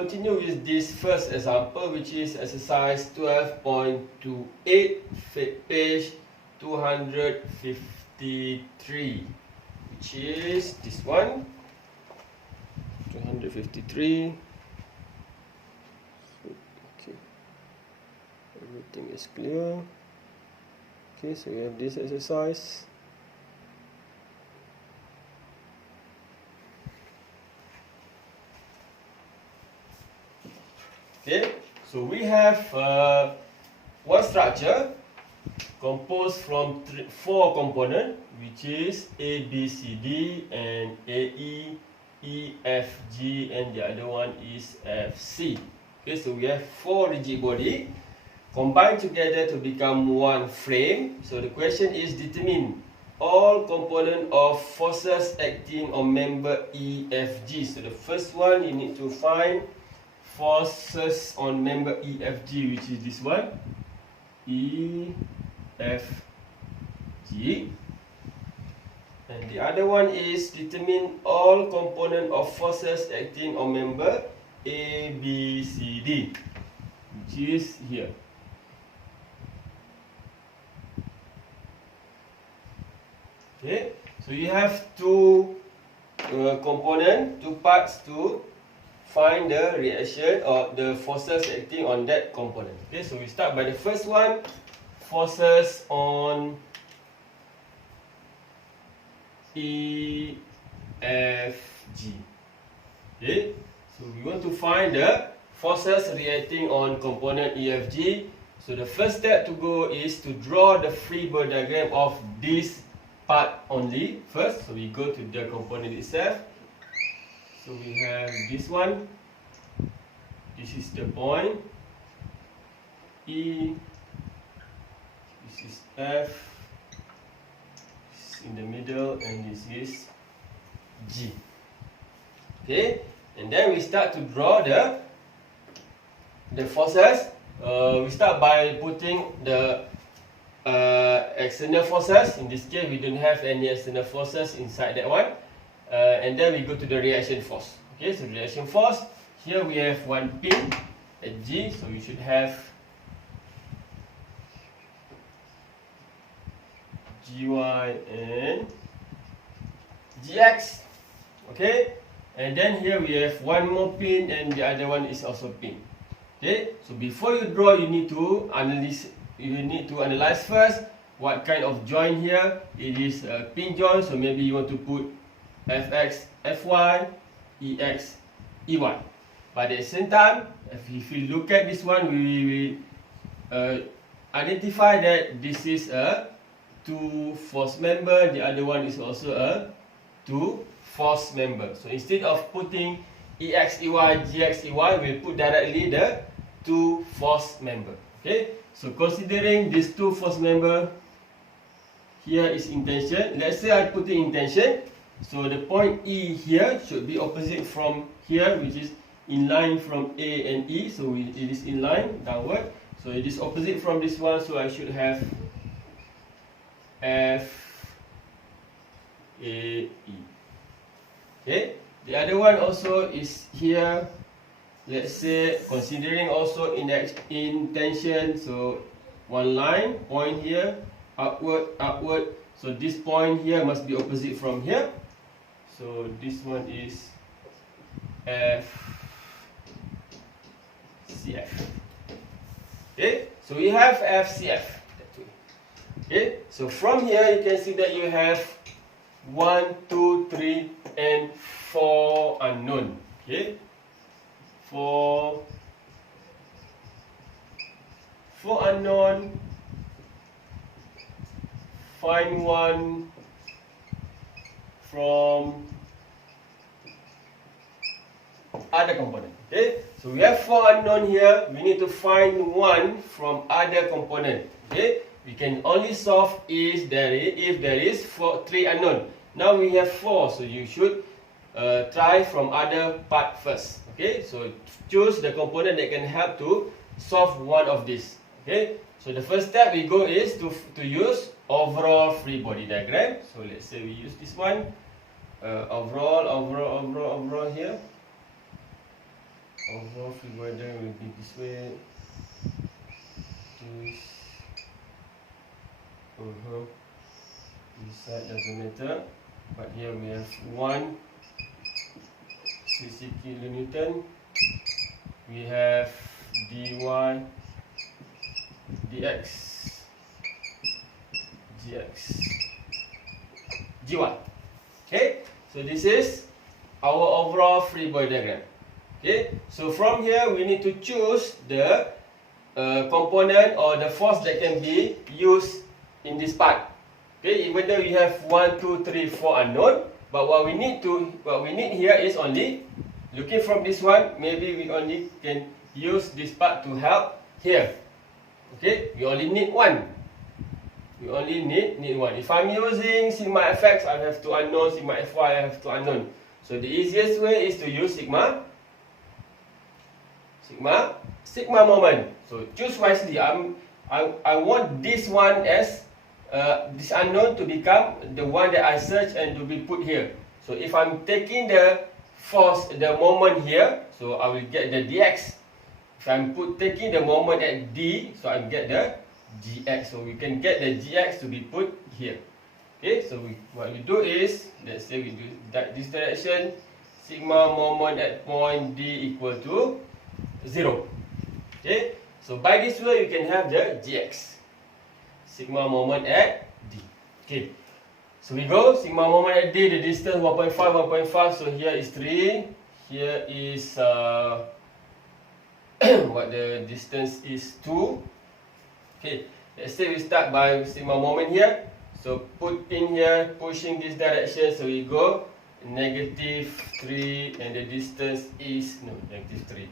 continue with this first example, which is exercise 12.28, page 253, which is this one, 253. Okay, everything is clear. Okay, so we have this exercise. Okay, so we have one structure composed from four components, which is A, B, C, D, and A, E, F, G, and the other one is F, C. Okay, so we have four rigid body combined together to become one frame. So the question is, determine all components of forces acting on member E, F, G. So the first one, you need to find forces on member E, F, G, which is this one, E, F, G. And the other one is determine all component of forces acting on member A, B, C, D, which is here. Okay, so you have two components, two parts to find the reaction or the forces acting on that component. Okay, so we start by the first one, forces on E, F, G. Okay, so we want to find the forces reacting on component E, F, G. So the first step to go is to draw the free body diagram of this part only first. So we go to the component itself. So we have this one, this is the point E, this is F, this is in the middle, and this is G. Okay, and then we start to draw the forces. We start by putting the external forces. In this case, we don't have any external forces inside that one. And then we go to the reaction force. Okay, so reaction force, here we have one pin at G, so we should have GY and GX. Okay, and then here we have one more pin and the other one is also pin. Okay, so before you draw, you need to analyze. You need to analyze first what kind of joint here. It is a pin joint, so maybe you want to put Fx, Fy, Ex, Ey. But at the same time, if you look at this one, we identify that this is a two force member, the other one is also a two force member. So instead of putting Ex, Ey, Gx, Ey, we'll put directly the two force member. Okay, so considering these two force member, here is intention. Let's say I put in intention. So the point E here should be opposite from here, which is in line from A and E. So it is in line downward. So it is opposite from this one. So I should have F, A, E. Okay. The other one also is here. Let's say considering also in intention. So one line, point here, upward, upward. So this point here must be opposite from here. So this one is F, CF. Okay, so we have FCF. Okay, so from here you can see that you have 1, 2, 3, and 4 unknown. Okay, 4 unknown. Find one from other component. Okay, so we have 4 unknown here. We need to find one from other component. Okay, we can only solve if there is 3 unknown. Now we have 4, so you should try from other part first. Okay, so choose the component that can help to solve one of these. Okay, so the first step we go is to use overall free body diagram. So let's say we use this one. Overall here. overall free body diagram will be this way. This this side doesn't matter, but here we have 60 kilonewton. We have dy dx gx gy. Okay, so this is our overall free body diagram. Okay, so from here we need to choose the component or the force that can be used in this part. Okay, even though we have 1, 2, 3, 4 unknown, but what we need here is only looking from this one. Maybe we only can use this part to help here. Okay, we only need one. We only need one. If I'm using sigma fx, I have to unknown. Sigma fy, I have to unknown. So the easiest way is to use sigma moment. So choose wisely. I want this one as this unknown to become the one that I search and to be put here. So if I'm taking the force, the moment here, so I will get the dx. If I'm taking the moment at d, so I get the gx. So we can get the gx to be put here. Okay, so what we do is, let's say we do this direction, sigma moment at point d equal to 0. Okay, so by this way you can have the gx, sigma moment at d. Okay, so we go, sigma moment at d, the distance 1.5, 1.5, so here is 3, here is what the distance is 2. Okay, let's say we start by sigma moment here, so put in here, pushing this direction, so we go -3 and the distance is, -60.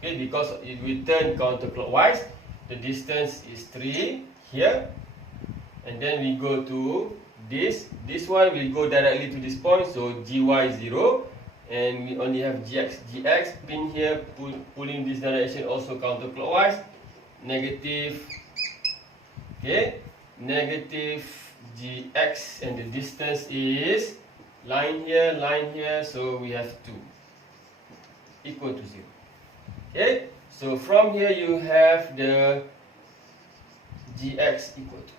Okay, because it will turn counterclockwise, the distance is 3 here, and then we go to this one will go directly to this point, so gy is 0, and we only have gx pin here, pulling this direction also counterclockwise, negative gx, and the distance is line here, so we have 2 equal to 0. Okay, so from here you have the gx equal to.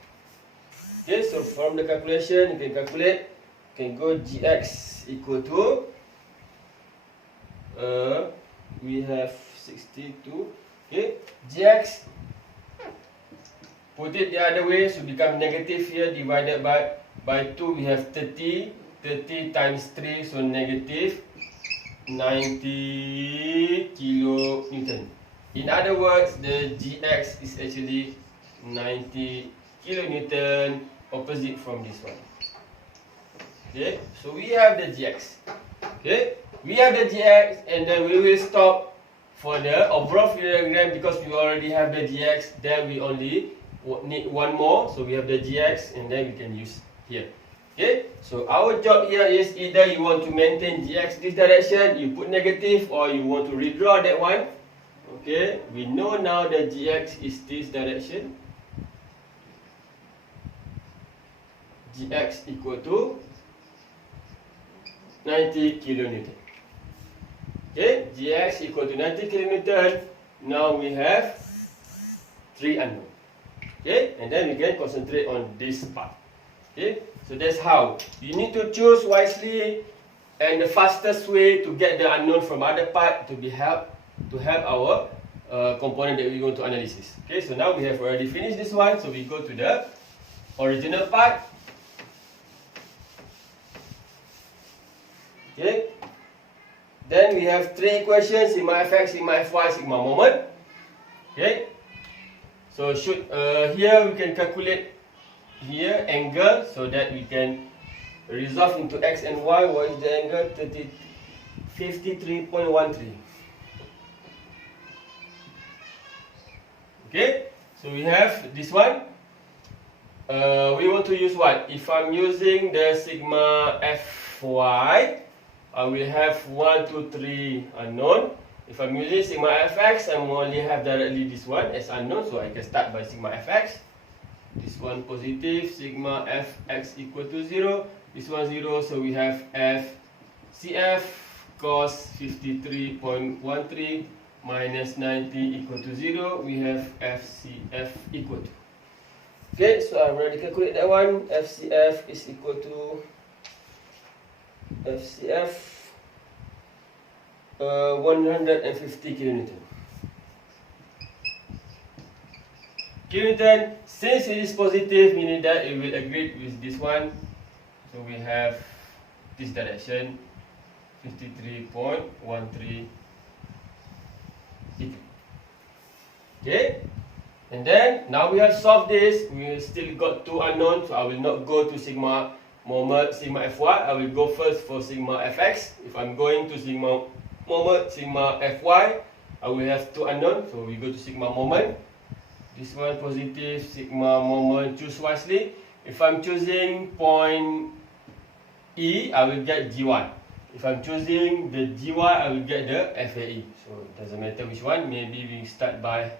Okay, so from the calculation you can calculate, you can go gx equal to we have 62. Okay, gx, put it the other way, so become negative here, divided by 2, we have 30 times 3, so negative 90 kilonewton. In other words, the gx is actually 90 kilonewton, opposite from this one. Okay, so we have the gx. Okay, we have the gx, and then we will stop for the overall free diagram because we already have the gx. Then we only need one more, so we have the gx, and then we can use here. Okay, so our job here is either you want to maintain gx this direction, you put negative, or you want to redraw that one. Okay, we know now that gx is this direction. Gx equal to 90 kilonewton. Okay, gx equal to 90 kilonewton. Now we have 3 unknown. Okay, and then we can concentrate on this part. Okay, so that's how you need to choose wisely, and the fastest way to get the unknown from other part to help our component that we go to analysis. Okay, so now we have already finished this one, so we go to the original part. Okay, then we have 3 equations: sigma fx, sigma fy, sigma moment. Okay, so here we can calculate here angle, so that we can resolve into x and y. What is the angle? 53.13. Okay, so we have this one. We want to use what? If I'm using the sigma fy, I will have 1, 2, 3 unknown. If I'm using sigma fx, I only have directly this one as unknown, so I can start by sigma fx. This one positive, sigma fx equal to 0. This one 0, so we have f cf cos 53.13 minus 90 equal to 0. We have FCF equal to. Okay, so I've already calculated that one. FCF is equal to FCF 150 kilonewton. Kilonewton, since it is positive, meaning that it will agree with this one. So we have this direction, 53.13. Okay, and then now we have solved this. We still got two unknowns, so I will not go to sigma moment, sigma Fy. I will go first for sigma Fx. If I'm going to sigma moment, sigma Fy, I will have two unknowns, so we go to sigma moment. This one positive, sigma moment, choose wisely. If I'm choosing point E, I will get G1. If I'm choosing the Gy, I will get the FAE. So it doesn't matter which one. Maybe we start by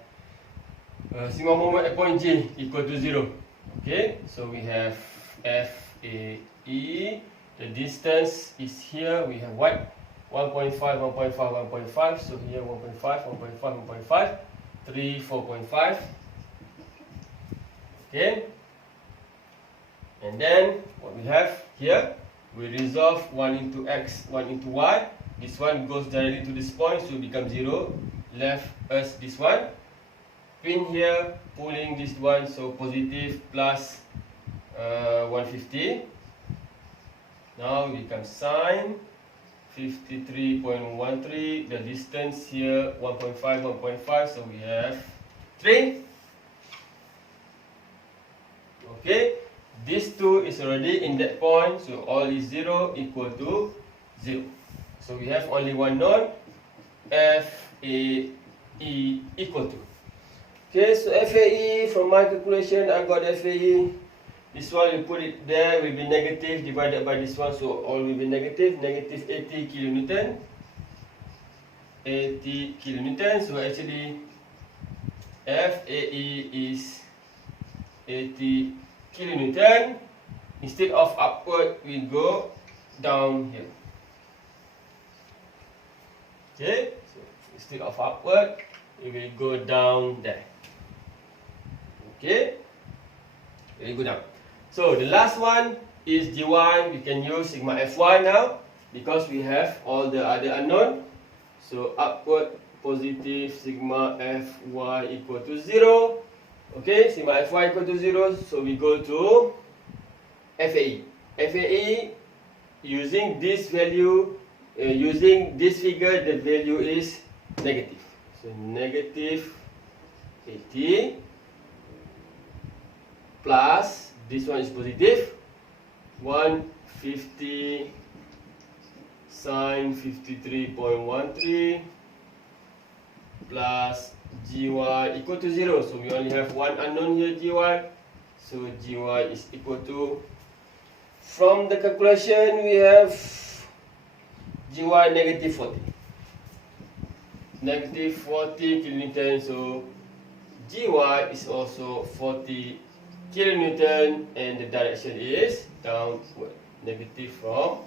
sigma moment at point G equal to 0. Okay, so we have FAE. The distance is here. We have what? 1.5, 1.5, 1.5. So here 1.5, 1.5, 1.5. 3, 4.5. Okay. And then what we have here, we resolve 1 into x, 1 into y. This one goes directly to this point, so it becomes 0. Left us this one. Pin here, pulling this one, so positive plus 150. Now it becomes sine 53.13. The distance here 1.5, 1.5, so we have 3. Okay. This 2 is already in that point, so all is 0 equal to 0. So we have only one known, FAE equal to. Okay, so FAE, from my calculation, I got FAE. This one, we put it there, will be negative divided by this one, so all will be negative, negative 80 kilonewton. 80 kilonewton, so actually FAE is 80 kilonewton. Instead of upward, we go down here. Okay, so instead of upward, we will go down there. Okay, we will go down. So the last one is Gy. We can use sigma Fy now because we have all the other unknown. So upward positive sigma Fy equal to 0. Okay, sigma Fy equal to 0, so we go to FAE. FAE, using this value, using this figure, the value is negative. So negative 80 plus, this one is positive, 150 sine 53.13 plus Gy equal to 0. So we only have one unknown here, Gy. So Gy is equal to, from the calculation, we have Gy negative 40. Negative 40 kilonewton. So Gy is also 40 kilonewton, and the direction is downward, negative from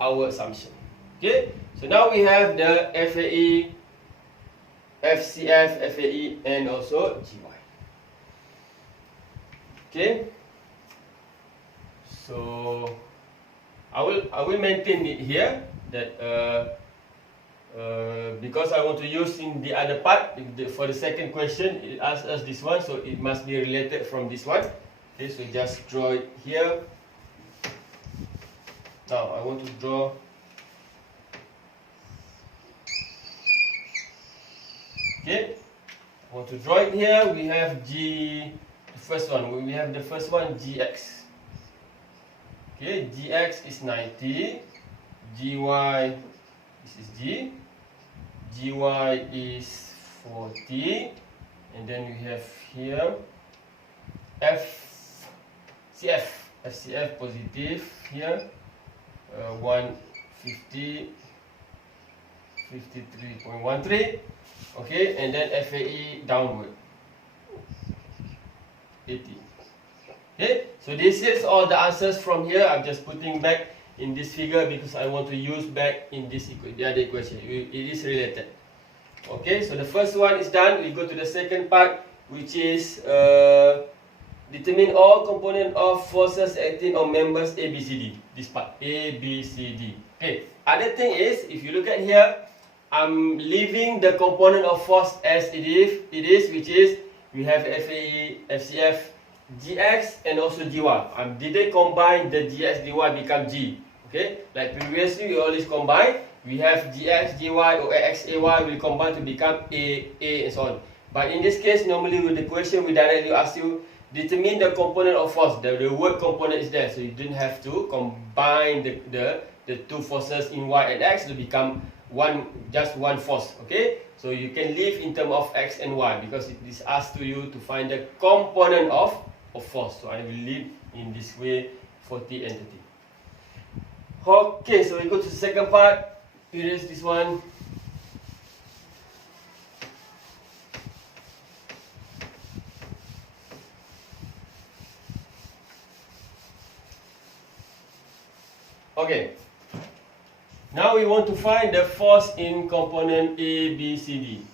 our assumption. Okay, so now we have the FAE, FCF, FAE, and also Gy. Okay, so I will maintain it here that because I want to use in the other part for the second question, it asks us this one, so it must be related from this one. Okay, so just draw it here. Now I want to draw. Okay, I want to draw it here. We have the first one. We have the first one, Gx. Okay, Gx is 90. Gy, this is G. Gy is 40. And then we have here FCF. FCF positive here. 150. 53.13. Okay, and then FAE downward 80. Okay, so this is all the answers from here. I'm just putting back in this figure because I want to use back in this the other equation. It is related. Okay, so the first one is done. We go to the second part, which is determine all component of forces acting on members A, B, C, D. This part, A, B, C, D. Okay, other thing is, if you look at here, I'm leaving the component of force as it is, which is, we have FAE, FCF, GX, and also GY. I didn't combine the GX, GY become G. Okay, like previously, we always combine. We have GX, GY, or AX, AY will combine to become A, and so on. But in this case, normally with the question, we directly ask you, determine the component of force. The word component is there, so you didn't have to combine the two forces in Y and X to become just one force. Okay, so you can leave in terms of X and Y because it is asked to you to find the component of force. So I will leave in this way 40 and 30. Okay, so we go to the second part. Erase this one. Okay, now we want to find the force in component A, B, C, D.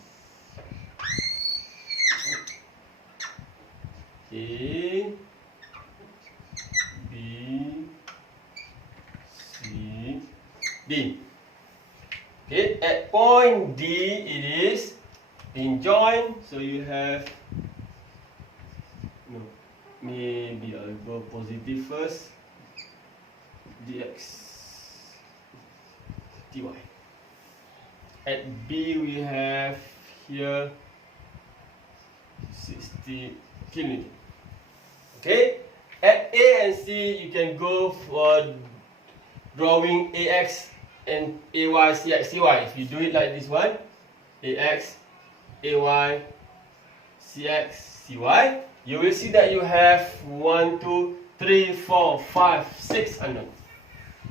A, B, C, D. Okay, at point D it is in join, so you have, no, maybe I'll go positive first. Dx dy. At B we have here 60 kN. Okay, at A and C you can go for drawing AX and AY, CX, CY. If you do it like this one, AX, AY, CX, CY, you will see that you have 1, 2, 3, 4, 5, 6 unknown.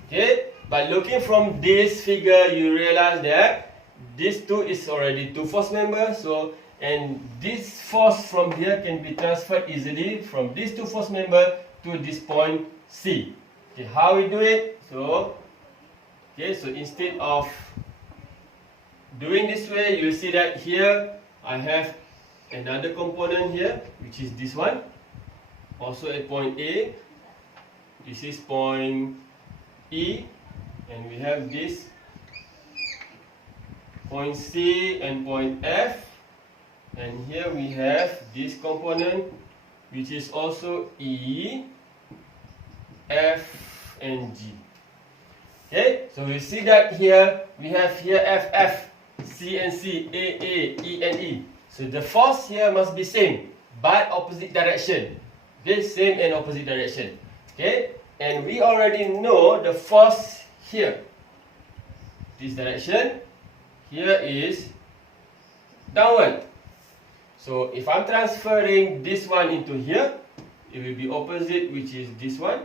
Okay, but looking from this figure, you realize that this 2 is already 2 force members. So, and this force from here can be transferred easily from these 2 force members to this point C. Okay, how we do it? So, okay, so instead of doing this way, you see that here I have another component here, which is this one, also at point A. This is point E, and we have this point C and point F, and here we have this component which is also E, F and G. Okay, so we see that here we have here F, F, C and C, A, E and E. So the force here must be same but opposite direction. Okay, same and opposite direction. Okay, and we already know the force here. This direction here is downward. So if I'm transferring this one into here, it will be opposite, which is this one.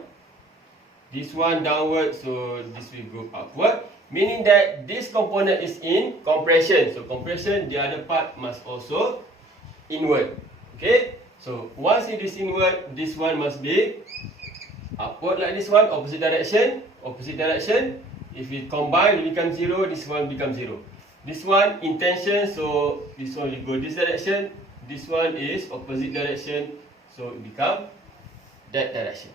This one downward, so this will go upward. Meaning that this component is in compression. So compression, the other part must also inward. Okay, so once it is inward, this one must be upward like this one, opposite direction, opposite direction. If it combine, it becomes 0, this one becomes 0. This one in tension, so this one will go this direction. This one is opposite direction, so it becomes that direction.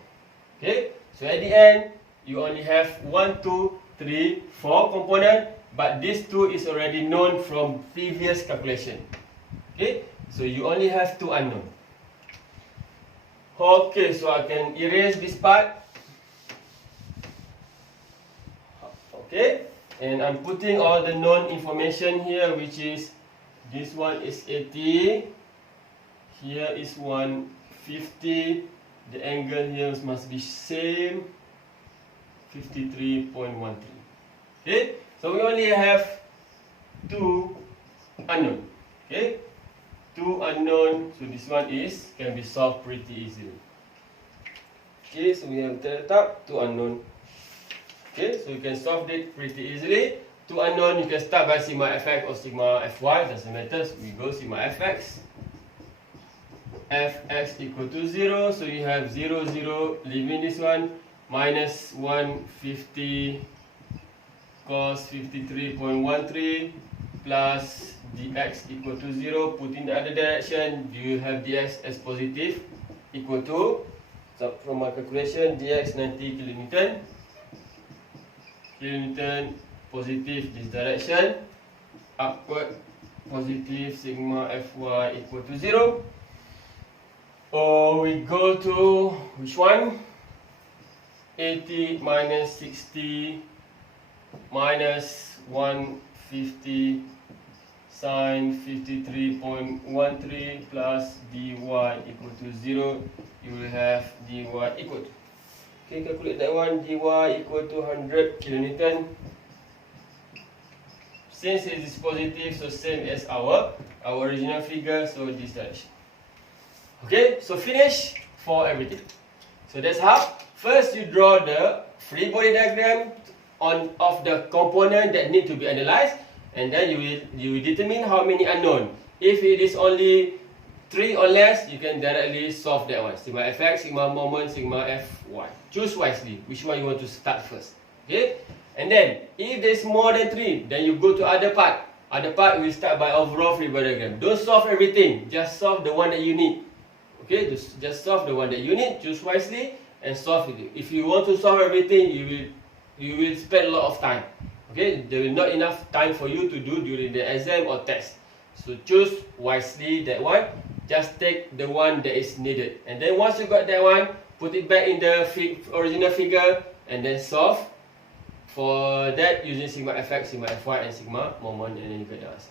Okay, so at the end, you only have 1, 2, 3, 4 component, but this 2 is already known from previous calculation. Okay, so you only have 2 unknown. Okay, so I can erase this part. Okay, and I'm putting all the known information here, which is this one is 80, here is 150, the angle here must be same, 53.13. Okay, so we only have 2 unknown. Okay, 2 unknown, so this one can be solved pretty easily. Okay, so we have the top 2 unknown. Okay, so you can solve it pretty easily. 2 unknown, you can start by sigma fx or sigma fy, doesn't matter. So we go sigma fx. Fx equal to 0, so you have 0, 0, leaving this one. minus 150 cos 53.13 plus dx equal to 0. Put in the other direction, you have dx as positive equal to, so from my calculation, dx 90 kilonewton. Kilonewton positive this direction, upward positive sigma Fy equal to 0. Or we go to which one? 80 minus 60 minus 150 sine 53.13 plus dy equal to 0. You will have dy equal to, okay, calculate that one. Dy equal to 100 kilonewton. Since it is positive, so same as our original figure, so this direction. Okay, so finish for everything. So that's how. First you draw the free body diagram of the component that need to be analyzed, and then you will determine how many unknown. If it is only 3 or less, you can directly solve that one. Sigma fx, sigma moment, sigma fy. Choose wisely which one you want to start first. Okay, and then if there's more than 3, then you go to other part. Other part will start by overall free body diagram. Don't solve everything, just solve the one that you need. Okay, just solve the one that you need. Choose wisely and solve it. If you want to solve everything, you will spend a lot of time. Okay, there will not enough time for you to do during the exam or test. So choose wisely that one. Just take the one that is needed, and then once you got that one, put it back in the original figure, and then solve for that using sigma fx, sigma fy, and sigma moment, and then you get the answer.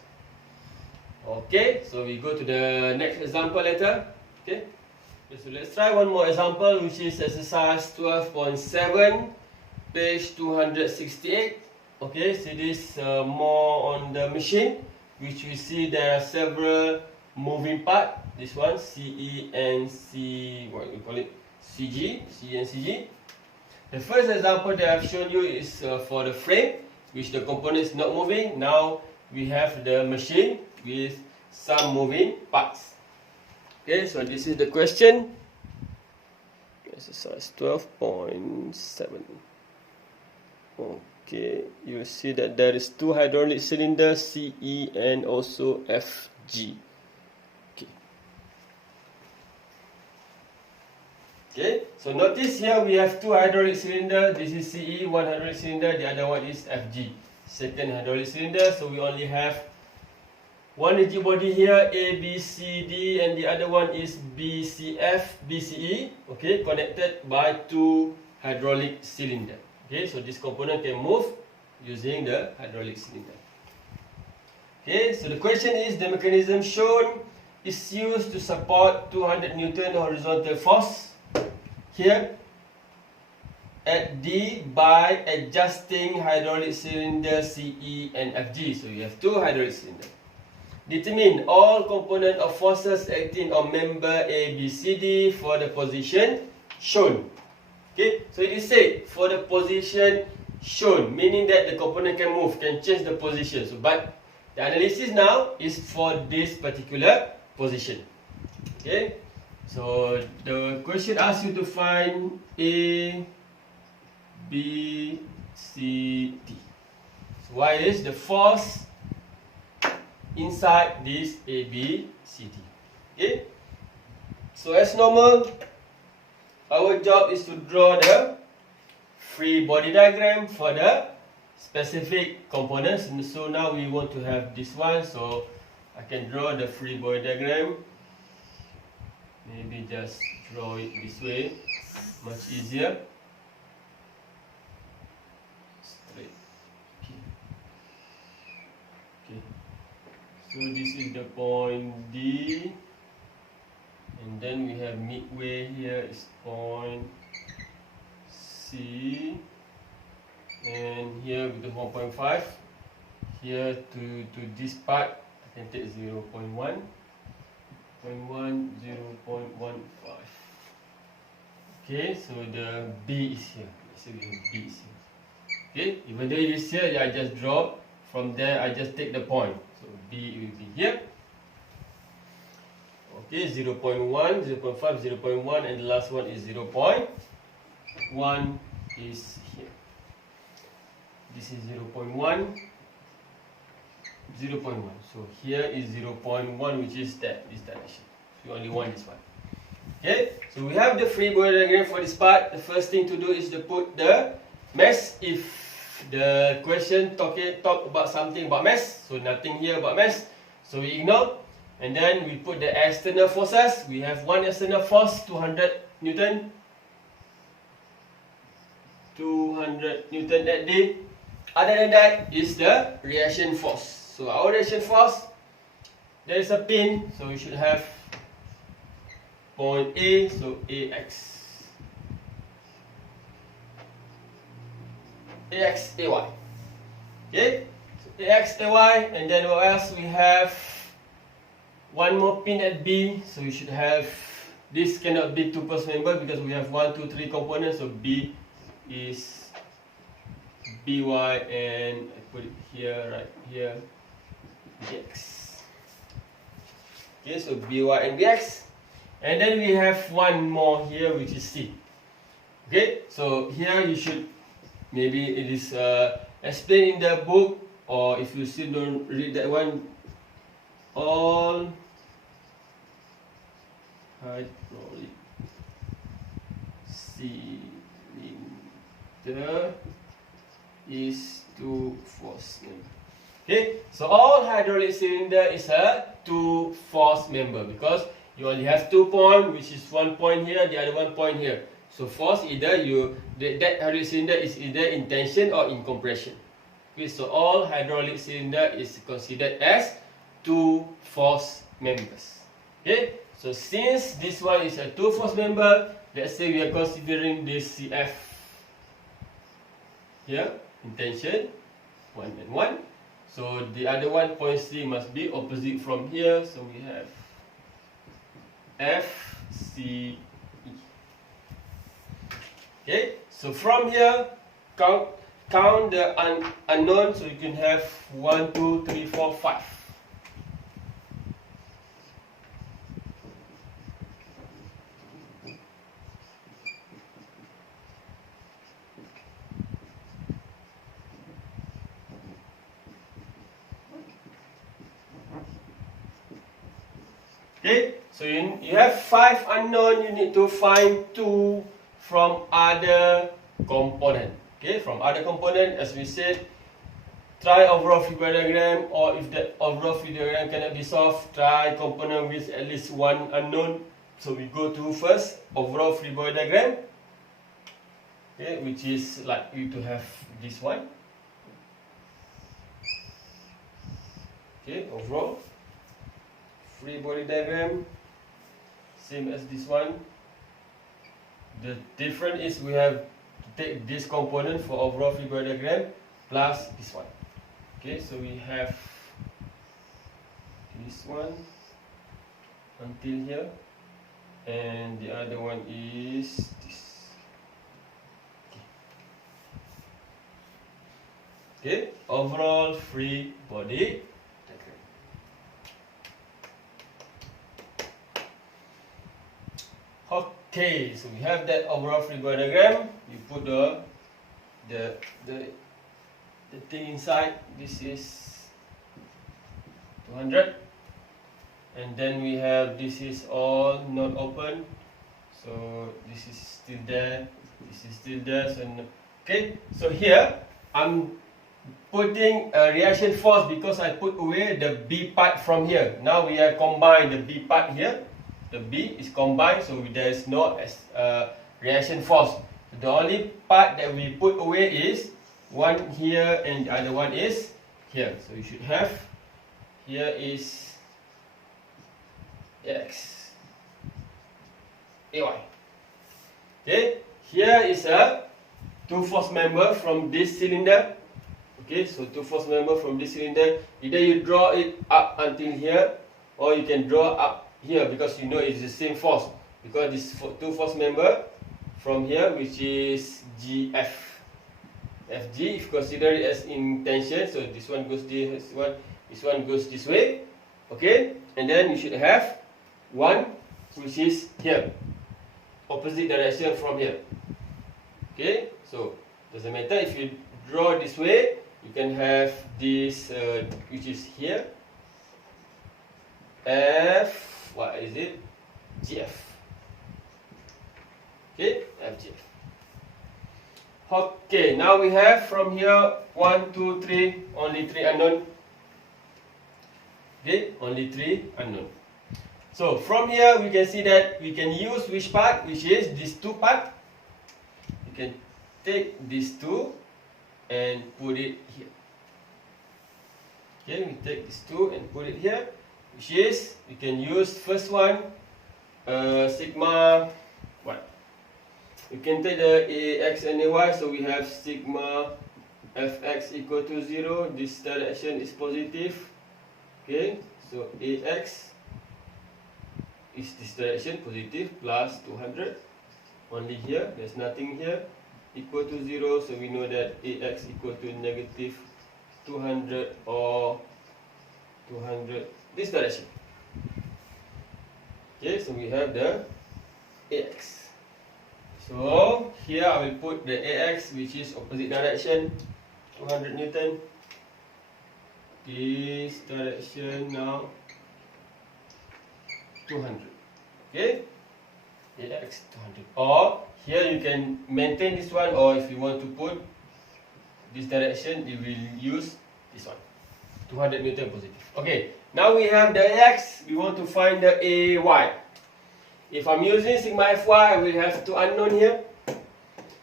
Okay, so we go to the next example later. Okay, so let's try one more example, which is exercise 12.7, page 268. Okay, so this more on the machine, which we see there are several moving parts. This one, CE and what we call it, CG, CE and CG. The first example that I've shown you is for the frame, which the component is not moving. Now we have the machine with some moving parts. Okay, so this is the question. Exercise 12.7. Okay, you see that there is 2 hydraulic cylinders, CE and also FG. Okay, so notice here we have 2 hydraulic cylinders. This is CE, 1 hydraulic cylinder, the other one is FG, second hydraulic cylinder. So we only have one rigid body here, A, B, C, D, and the other one is B, C, F, B, C, E, okay, connected by 2 hydraulic cylinders. Okay, so this component can move using the hydraulic cylinder. Okay, so the question is, the mechanism shown is used to support 200 Newton horizontal force here at D by adjusting hydraulic cylinder CE and FG. So you have 2 hydraulic cylinders. Determine all component of forces acting on member A, B, C, D for the position shown. Okay, so it is said for the position shown, meaning that the component can move, can change the position. So, but the analysis now is for this particular position. Okay, so the question asks you to find A, B, C, D. So why is the force inside this A, B, C, D? Okay, so as normal, our job is to draw the free body diagram for the specific components. And so now we want to have this one, so I can draw the free body diagram. Maybe just draw it this way, much easier. Straight. Okay. So this is the point D, and then we have midway here is point C, and here with the 1.5. Here to this part, I can take 0.1, 0.1, 0.15. Okay, so the B is here. Let's say the B is here. Okay, even though it is here, I just draw. From there, I just take the point. So B will be here. Okay, 0.1, 0.5, 0.1, and the last one is 0.15. is here. This is 0.1, 0.1. So here is 0.1, which is this direction. So you only want this one. Okay, so we have the free body diagram for this part. The first thing to do is to put the mass. If the question talk about something about mass, so nothing here about mass, so we ignore. And then we put the external forces. We have one external force, 200 Newton. 200 Newton that day. Other than that is the reaction force. So our reaction force, there is a pin, so we should have point A, so AX. AX, AY. Okay? So AX, AY, and then what else? We have one more pin at B, so we should have, this cannot be 2 force member because we have 1, 2, 3 components, so B is BY, and I put it here, right here, BX. Okay, so BY and BX. And then we have one more here, which is C. Okay, so here you should, maybe it is explained in the book, or if you still don't read that one, all hydraulic cylinder is 2 force member. Okay, so all hydraulic cylinder is a 2 force member because you only have 2 points, which is 1 point here, the other 1 point here. So force either that hydraulic cylinder is either in tension or in compression. Okay, so all hydraulic cylinder is considered as 2 force members. Okay, so since this one is a 2 force member, let's say we are considering this CF here in tension 1 and 1. So the other one, point C, must be opposite from here. So we have FCE. Okay, so from here, count the unknown. So you can have 1, 2, 3, 4, 5. Okay, so you have 5 unknown, you need to find 2 from other component. Okay, from other component, as we said, try overall free body diagram, or if the overall free diagram cannot be solved, try component with at least 1 unknown. So we go to first overall free body diagram, okay, which is like you to have this one. Okay, overall free body diagram, same as this one. The difference is we have to take this component for overall free body diagram plus this one. Okay, so we have this one until here, and the other one is this. Okay, overall free body diagram. Okay, so we have that overall free body diagram. You put the thing inside. This is 200, and then we have, this is all not open, so this is still there, this is still there. So okay, so here I'm putting a reaction force because I put away the B part from here. Now we are combine the B part here. The B is combined, so there is no reaction force. The only part that we put away is one here and the other one is here. So you should have, here is X, AY. Okay, here is a 2 force member from this cylinder. Okay, so 2 force member from this cylinder. Either you draw it up until here, or you can draw up here, because you know it's the same force, because this 2 force member from here, which is GF, FG, if consider it as in tension, so this one goes this one goes this way. Okay, and then you should have one which is here, opposite direction from here. Okay, so doesn't matter if you draw this way, you can have this which is here, F, what is it? GF. Okay, FGF. Okay, now we have from here 1, 2, 3, only 3 unknown. Okay, only 3 unknown. So from here we can see that we can use which part, which is these two part. You can take these two and put it here. Okay, we take these two and put it here, which is we can use first one sigma what? We can take the ax and ay, so we have sigma fx equal to 0. This direction is positive. Okay, so ax is this direction, positive, plus 200. Only here, there's nothing here. Equal to 0, so we know that ax equal to negative 200 or 200, this direction. Okay, so we have the ax. So here I will put the ax, which is opposite direction, 200 Newton. This direction now 200. Okay, ax 200. Or here you can maintain this one, or if you want to put this direction, you will use this one, 200 Newton positive. Okay, now we have the x. We want to find the ay. If I'm using sigma fy, I will have two unknown here.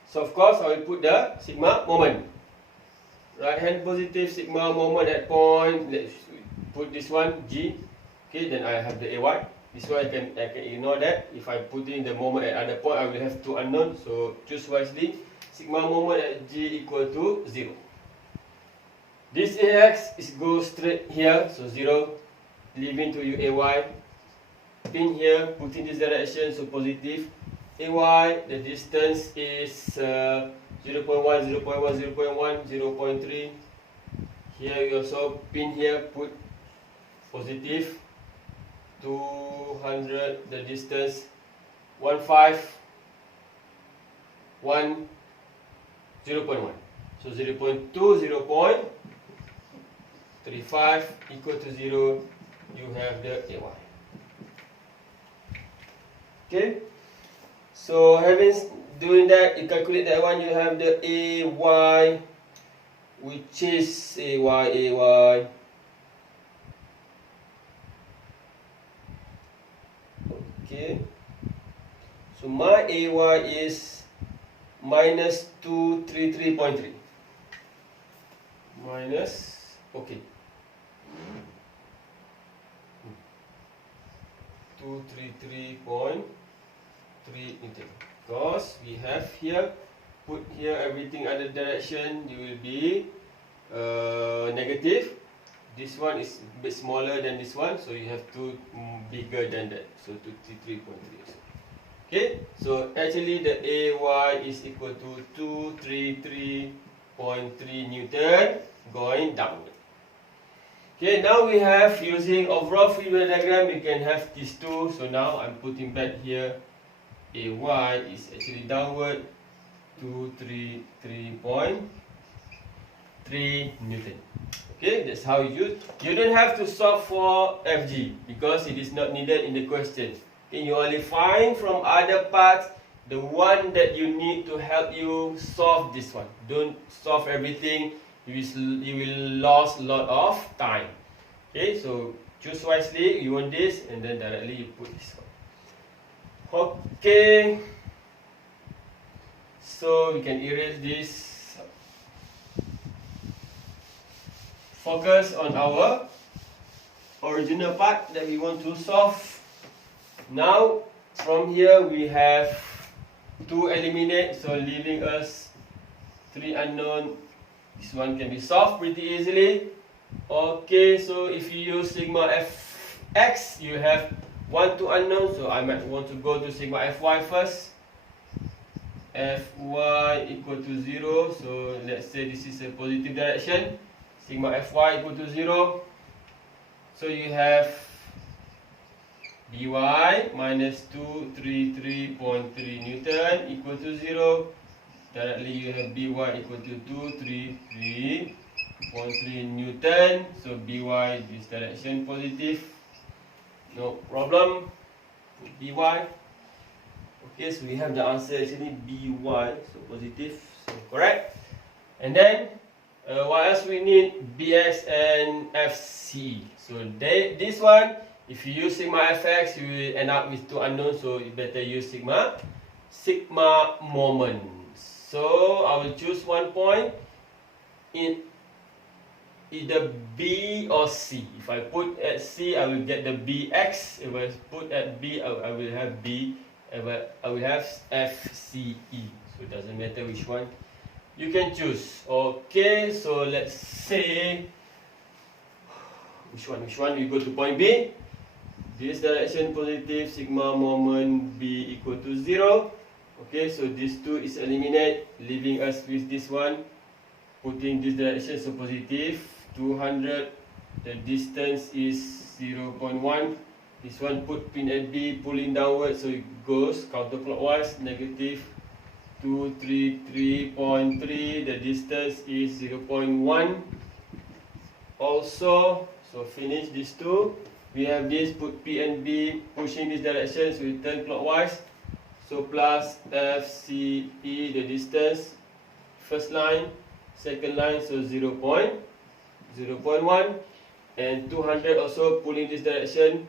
So of course I will put the sigma moment. Right hand positive sigma moment at point. Let's put this one g. Okay, then I have the ay. This one I can ignore that. If I put in the moment at other point, I will have two unknown. So choose wisely. Sigma moment at g equal to 0. This ax is go straight here, so 0. Leaving to you ay. Pin here, put in this direction, so positive. Ay, the distance is 0.1, 0.1, 0.1, 0.3. Here you also pin here, put positive. 200, the distance 15, 1, 0.1. So 0.2, 0.35 equal to 0. You have the ay. Okay, so doing that, you calculate that one, you have the ay, which is ay. Okay, so my ay is minus 233.3. Minus, okay, 233.3 Newton. Because we have here, put here everything other direction, you will be negative. This one is a bit smaller than this one, so you have to bigger than that. So 233.3. Okay, so actually the ay is equal to 233.3 Newton going downward. Okay, now we have, using overall free body diagram, we can have these two. So now I'm putting back here, ay is actually downward, 233.3 Newton. Okay, that's how you use. You don't have to solve for FG because it is not needed in the question. Okay, you only find from other parts the one that you need to help you solve this one. Don't solve everything. You will lose a lot of time. Okay, so choose wisely. You want this, and then directly you put this one. Okay, so we can erase this. Focus on our original part that we want to solve. Now, from here we have to eliminate, so leaving us 3 unknown. This one can be solved pretty easily. Okay, so if you use sigma fx, you have 1, 2 unknown. So I might want to go to sigma fy first. Fy equal to 0. So let's say this is a positive direction. Sigma fy equal to 0. So you have dy minus 233.3 Newton equal to 0. directly you have By equal to 233.3 Newton. So By this direction positive, no problem. Put By. Okay, so we have the answer actually By, so positive, so correct. And then what else we need? Bx and Fce. So this one, if you use sigma fx, you will end up with two unknowns, so you better use sigma moment. So I will choose one point in either B or C. If I put at C, I will get the Bx. If I put at B, I will have B. I will have Fce. So it doesn't matter which one you can choose. Okay, so let's say which one we go to point B. This direction positive, sigma moment B equal to 0. Okay, so this 2 is eliminated, leaving us with this one. Putting this direction, so positive 200. The distance is 0.1. This one put pin at B, pulling downwards, so it goes counterclockwise, negative 233.3. The distance is 0.1 also. So finish these two. We have this, put P and B, pushing this direction, so we turn clockwise. So plus Fce, the distance, first line, second line, so 0.1, and 200 also pulling this direction.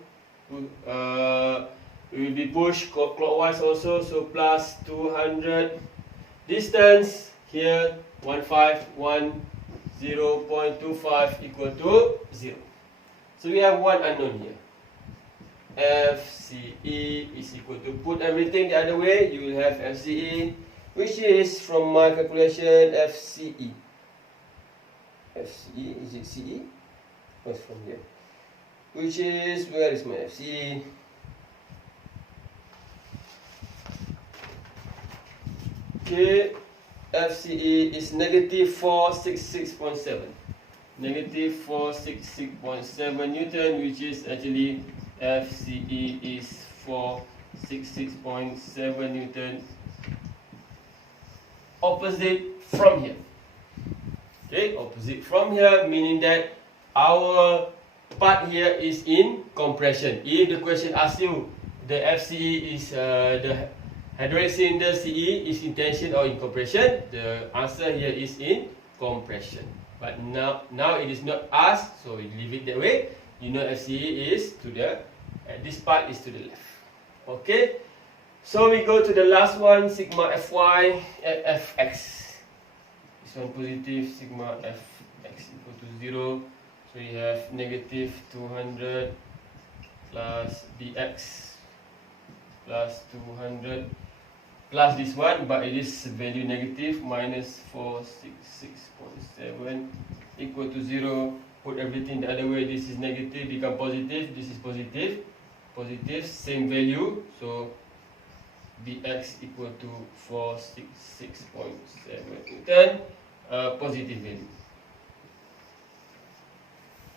We will be pushed clockwise also, so plus 200. Distance here 0.25 equal to 0. So we have one unknown here. Fce is equal to, put everything the other way, you will have Fce, which is from my calculation Fce. Fce, is it Ce? Oh, it's from here. Which is, where is my Fce? Okay, Fce is negative 466.7. Negative 466.7 Newton, which is actually Fce is 466.7 Newton. Opposite from here. Okay, opposite from here, meaning that our part here is in compression. If the question asks you the Fce is the hydraulic cylinder CE is in tension or in compression, the answer here is in compression. But now it is not asked, so we leave it that way. You know Fce is to the, this part is to the left. Okay, so we go to the last one, sigma Fy at Fx. This one positive, sigma Fx equal to 0. So you have negative 200 plus Bx plus 200 plus this one, but it is value negative, minus 466.7 equal to 0. Put everything the other way, this is negative, become positive, this is positive, same value, so Bx equal to 466.7 Newton, positive value.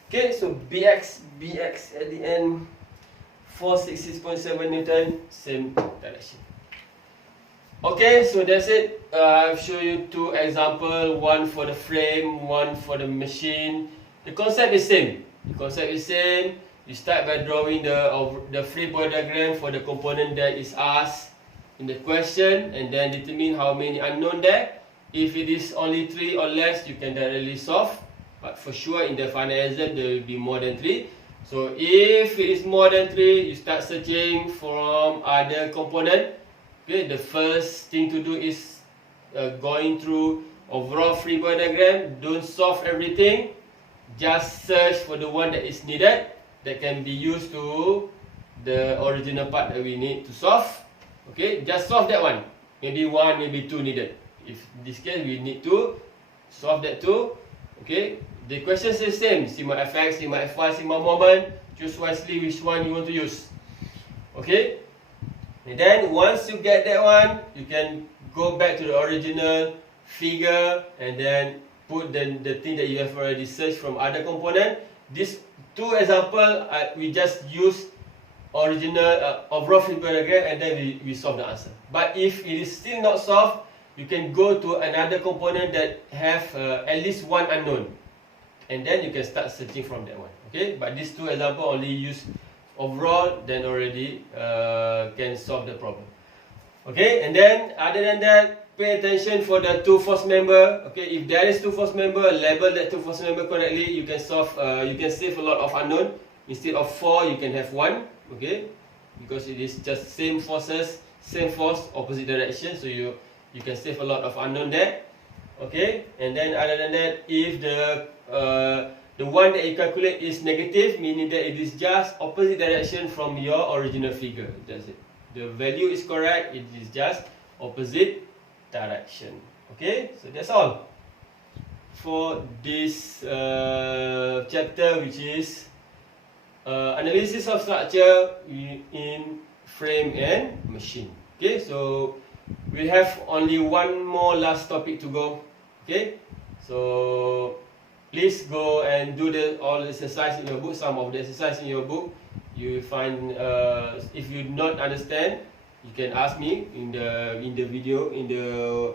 Okay, so Bx at the end, 466.7 Newton, same direction. Okay, so that's it. I've shown you two examples, one for the frame, one for the machine. The concept is same. You start by drawing the free body diagram for the component that is asked in the question, and then determine how many unknown there. If it is only 3 or less, you can directly solve. But for sure, in the final exam, there will be more than 3. So if it is more than 3, you start searching from other component. Okay, the first thing to do is going through overall free body diagram. Don't solve everything. Just search for the one that is needed, that can be used to the original part that we need to solve. Okay, just solve that one. Maybe 1, maybe 2 needed. If in this case we need to solve that too. Okay, the question is the same. Sigma Fx, sigma Fy, sigma moment. Choose wisely which one you want to use. Okay. And then once you get that one, you can go back to the original figure and then put the thing that you have already searched from other component. These two examples, we just use original overall free body diagram, and then we solve the answer. But if it is still not solved, you can go to another component that have at least one unknown, and then you can start searching from that one. Okay, but these two example only use overall, then already can solve the problem. Okay, and then other than that, pay attention for the two force member. Okay, if there is two force member, label that two force member correctly. You can solve. You can save a lot of unknown. Instead of 4, you can have 1. Okay, because it is just same forces, same force, opposite direction. So you can save a lot of unknown there. Okay, and then other than that, if the one that you calculate is negative, meaning that it is just opposite direction from your original figure. That's it. The value is correct. It is just opposite direction. Okay, so that's all for this chapter, which is analysis of structure in frame and machine. Okay, so we have only one more last topic to go. Okay, so please go and do all the exercise in your book. Some of the exercise in your book, you will find. If you not understand, you can ask me in the video, in the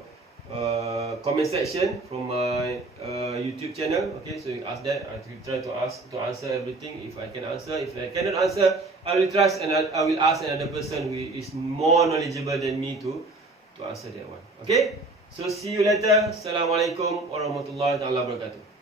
comment section from my YouTube channel. Okay, so you ask that. I will try to answer everything if I can answer. If I cannot answer, I will trust and I will ask another person who is more knowledgeable than me to answer that one. Okay, so see you later. Assalamualaikum warahmatullahi wabarakatuh.